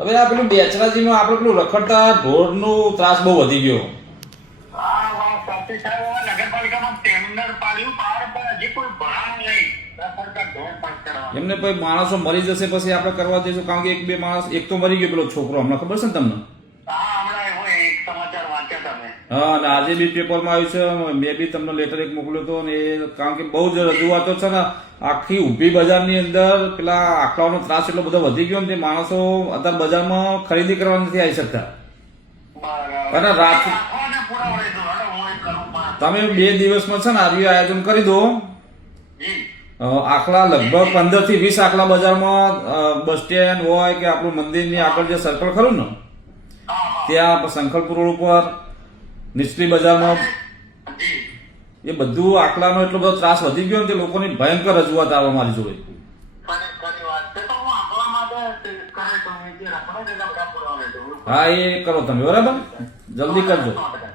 હવે આ પેલું બેચરાજીમાં આપણે પેલું રખડતા ઢોરનો ત્રાસ બહુ વધી ગયો. આ વાત સાચી સાહેબ. હવે નગરપાલિકામાં ટેન્ડર પાડ્યું બહાર, પણ હજી કોઈ ભાન નહીં રખડતા ઢોર પાસ કરવાનું. એમને પછી માણસો મરી જશે પછી આપણે કરવા દઈશું, કારણ કે એક બે માણસ, એક તો મરી ગયો પેલો છોકરો, હમણાં ખબર છે ને તમને? હા, હમણાં એવો એક સમાચાર વાંચ્યા તમે. હા, અને આજે બી પેપરમાં આવ્યું છે. મેં બી તમને લેટર એક મોકલ્યો હતો, અને એ કારણ કે બહુ જ રજૂઆતો છે ને, આખી ઊભી બજારની અંદર પેલા આખલાઓનો ત્રાસ એટલો બધો વધી ગયો ને તે માણસો અત્યારે બજારમાં ખરીદી કરવા નથી આવી શકતા. બરાબર. અને રાત આખોને પુરાવડાવી દો. હવે હું એક કરું પાસ. તમે 2 દિવસમાં છે ને આવ્યું આયોજન કરી દો. જી. આખલા લગભગ 15 થી 20 આખલા બજારમાં, બસ સ્ટેન્ડ હોય કે આપણું મંદિરની આગળ જે સર્કલ ખરું ને હા, ત્યાં સંખલપુર રોડ ઉપર નીચલી બજારમાં જી. એ બધું આખલાનો એટલો બધો ત્રાસ વધી ગયો ને તે લોકોની ભયંકર રજૂઆત આવે મારી જોડે. ખરી વાત છે. તો હું આખલા માટે કરે તો હું જે રખડો ને એટલા બધા પુરાવડાવી દઉં. હા, એ કરો તમે, બરાબર, જલ્દી કરજો. હા.